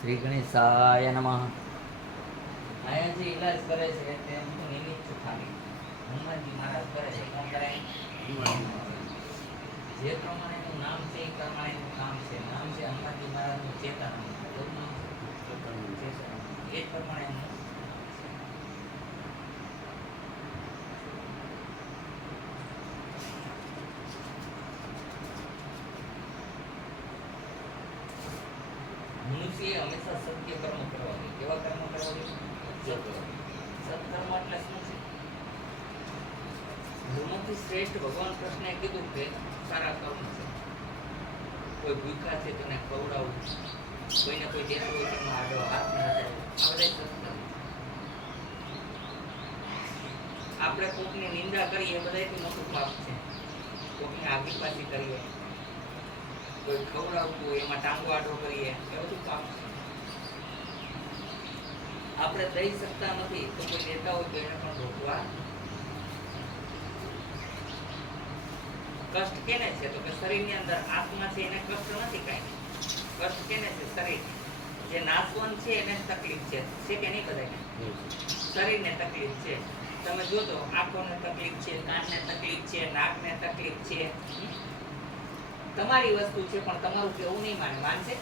શ્રી ગણેશાય નમઃ. અહીંયા જે ઈલાજ કરે છે તે હું નિમિત્ત છું ખાલી. હનુમાનજી મહારાજ કરે છે. કોણ કરાય? જે પ્રમાણેનું નામ છે એ પ્રમાણેનું કામ છે. નામ છે હનુમાનજી મહારાજનું ચેતનાનું. એવું નામ છે ચેતનાનું. એ જ પ્રમાણેનું મનુષ્ય હંમેશા સત્ય કર્મ કરવા જોઈએ. કેવા કર્મ કરવા જોઈએ? સત્કર્મ. સત્કર્મ એટલે શું છે? ધર્મથી શ્રેષ્ઠ ભગવાન કૃષ્ણએ કીધું કે સારા કર્મ છે. કોઈ ભૂખા છે તેને ખવડાવવું, કોઈને કોઈ દેતું હોય તેમાં આડો હાથ નાખવો, આ બધા સત્કર્મ. આપણે કોકની નિંદા કરીએ એ બધાથી મોટું પાપ છે. કોકની આગી પાછી કરીએ, કોઈ ખવડાવતું હોય એમાં ટાંગો આડો કરીએ, એ બધું પાપ છે. આપણે દઈ શકતા નથી તો કોઈ દેતા હોય તો એને પણ રોકવા. કષ્ટ કેને છે? તો કે શરીરની અંદર આત્મા છે એને કષ્ટ નથી કાંઈ. કષ્ટ કેને છે? શરીર. જે નાશવંત છે એને તકલીફ છે કે નહીં? બધાને શરીરને તકલીફ છે. તમે જોજો, આંખોને તકલીફ છે, કાનને તકલીફ છે, નાકને તકલીફ છે. તમારી વસ્તુ છે પણ તમારું કેવું નહીં માનશે.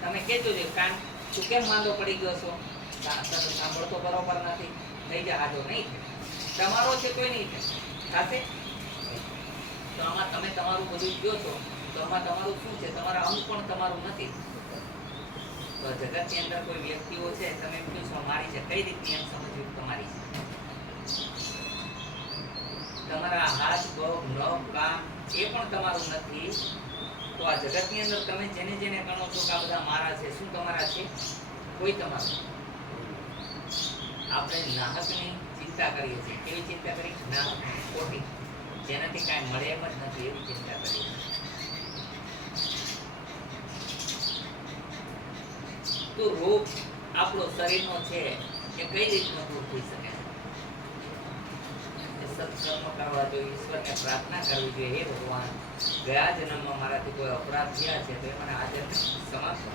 તમે કહેજો છે કાન તું કેમ માંદો પડી ગયો છો? સાંભળતો બરોબર નથી, થઈ જા આજો. નહીં થાય. તમારો છે તોય નહીં થાય. થશે? તો આમાં તમે તમારું બધું કહો છો તો આમાં તમારું શું છે? તમારા અંગ પણ તમારું નથી. તો જગતની અંદર કોઈ વ્યક્તિઓ છે તમે એમ કહો છો મારી છે, કઈ રીતની એમ સમજવું તમારી છે? તમારા હાથ, પગ, નખ, કાન એ પણ તમારું નથી. તો આ જગતની અંદર તમે જેને જેને ગણો છો કે આ બધા મારા છે, શું તમારા છે? કોઈ તમારું. આપણે નાહકની ચિંતા કરીએ છીએ. કેવી ચિંતા કરી? નાહક, ખોટી, જેનાથી કાંઈ મળે એમ જ નથી એવી ચિંતા કરીએ. તો રોગ આપણો શરીરનો છે એ કઈ રીતનો દૂર થઈ શકે? સત્કર્મ કરવા જોઈએ, ઈશ્વરને પ્રાર્થના કરવી જોઈએ, હે ભગવાન, ગયા જન્મમાં મારાથી કોઈ અપરાધ થયા છે તો એ મને આ જન્મ સમાપ્ત કરો.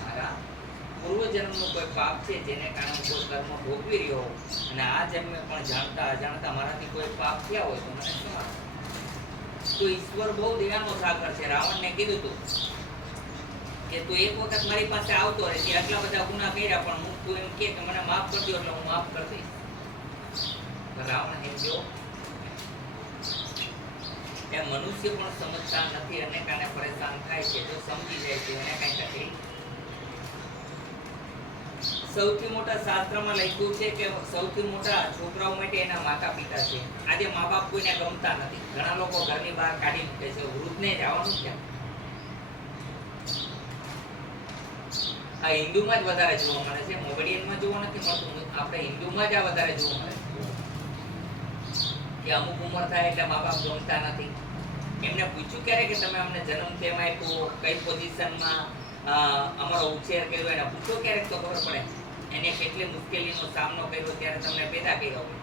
મારા પૂર્વ જન્મનું કોઈ પાપ છે જેને કારણે કોઈ કર્મ ભોગવી રહ્યો અને આ જન્મે પણ જાણતા અજાણતા મારાથી કોઈ પાપ થયા હોય તો મને સમાપ્ત. તો ઈશ્વર બહુ દયાનો સાગર છે. રાવણને કીધું હતું કે તું એક વખત મારી પાસે આવતો રહે, આટલા બધા ગુનાહ કર્યા પણ હું તું એમ કે મને માફ કરી દો એટલે હું માફ કરી દઈશ. રાવણ સમજ્યો એ મનુષ્ય પણ સમજતા નથી અને કાને પરેશાન થાય છે. જો સમજી જાય છે એને કઈ તકલીફ. સૌથી મોટા શાસ્ત્રમાં લખ્યું છે કે સૌથી મોટા છોકરાઓ માટે એના માતા પિતા છે. આજે મા બાપ કોઈને ગમતા નથી. ઘણા લોકો ઘરની બહાર કાઢી મૂકે છે. વૃદ્ધને જવાનું ક્યાં? આ હિન્દુમાં જ વધારે જોવા મળે છે. મોગડિયનમાં જોવા નથી મળતું. આપણે હિન્દુમાં જ આ વધારે જોવા મળે કે અમુક ઉંમર થાય એટલે મા બાપ ગમતા નથી. એમને પૂછ્યું ક્યારે કે તમે અમને જન્મ કેમ આપ્યો, કઈ પોઝિશનમાં અમારો ઉછેર કર્યો, એને પૂછો ક્યારેક તો ખબર પડે એને કેટલી મુશ્કેલીનો સામનો કર્યો ત્યારે તમને પેદા કર્યો હોય,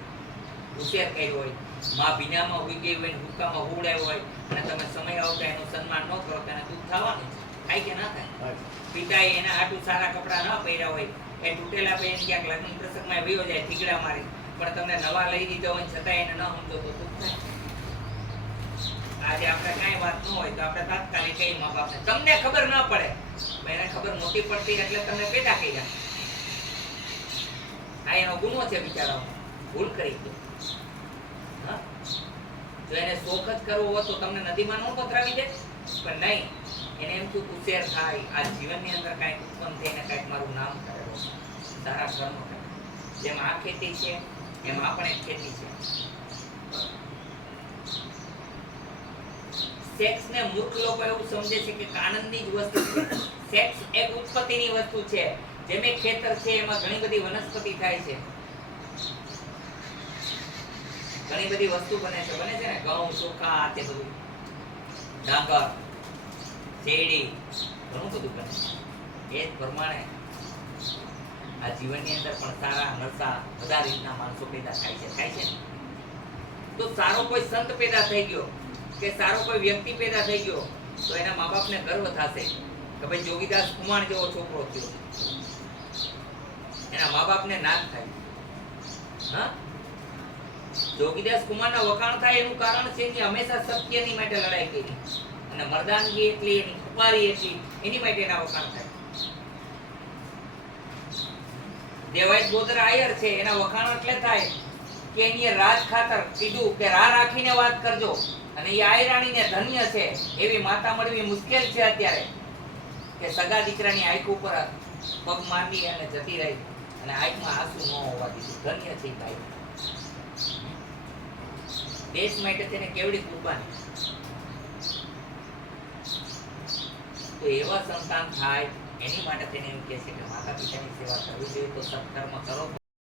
ઉછેર કર્યો હોય. માં ભીનામાં હોઈ ગઈ હોય, હુક્કામાં હુવડાયો હોય અને તમે સમય આવતા એનું સન્માન ન કરો તો એને દુઃખ થવાનું છે. થાય કે ના થાય? પિતાએ એના આટલું સારા કપડા ન પહેર્યા હોય, એ તૂટેલા પહેરીને ક્યાંક લગ્ન પ્રસંગમાં વયો જાય થીગડા મારી, પણ તમને નવા લઈ દીધા હોય છતાં એને ન સમજો તો દુઃખ થાય. આજે આપણે કાંઈ વાત ન હોય તો આપણે તાત્કાલિક કઈ મા બાપને તમને ખબર ન પડે, એને ખબર મોટી પડતી એટલે તમને પેદા કર્યા. આ એનો ગુનો છે બિચારાનો, ભૂલ કરી દો. જો એને શોખ જ કરવો હોય તો તમને નદીમાં ન પધરાવી દે, પણ નહીં, એને એમ તું ઉછેર થાય, આ જીવનની અંદર કાંઈક ઉત્પન્ન થઈને કાંઈક મારું નામ કરેલો, સારા કર્મ કરે. જેમ આ ખેતી છે એમ આપણે ખેતી છે. સેક્સ ને મૂર્ખ લોકો એવું સમજે છે કે આનંદની જ વસ્તુ છે. સેક્સ એક ઉત્પત્તિની વસ્તુ છે. જેમ એક ખેતર છે એમાં ઘણી બધી વનસ્પતિ થાય છે, ઘણી બધી વસ્તુ બને છે ને, ઘઉં, ચોખા, આ તે બધું, ડાંગર, શેરડી, ઘણું બધું બને. એ જ પ્રમાણે આ જીવનની અંદર પણ સારા નરસા બધા રીતના માણસો પેદા થાય છે ને. તો સારો કોઈ સંત પેદા થઈ ગયો કે સારો કોઈ વ્યક્તિ પેદા થઈ ગયો તો એના મા બાપને ગર્વ થશે કે ભાઈ જોગીદાસ કુમાર જેવો છોકરો થયો, એના મા બાપને નાશ થાય. હા, જોગીદાસ કુમારના વખાણ થાય એનું કારણ છે કે હંમેશા સત્યની માટે લડાઈ કરી, અને મર્દાનગી એટલી, એની ખુમારી એટલી, એની માટે એના વખાણ થાય. દેવાય ગોદર આયર છે, એના વખાણ એટલે થાય કે એની રાજ ખાતર કીધું કે રા રાખીને વાત કરજો, અને એ આયરાણીને ધન્ય છે એવી માતા મળવી મુશ્કેલ છે અત્યારે, કે સગા દીકરાની આંખ ઉપર પગ મારી અને જતી રહી, અને આંખમાં આંસુ ન હોવા દીધું. ધન્ય છે ભાઈ, દેશ માટે તેને કેવડી કુરબાની. તો એવા સંતાન થાય એની માટે તેને એમ કહે છે કે માતા પિતાની સેવા કરવી જોઈએ, તો સત્કર્મ કરો.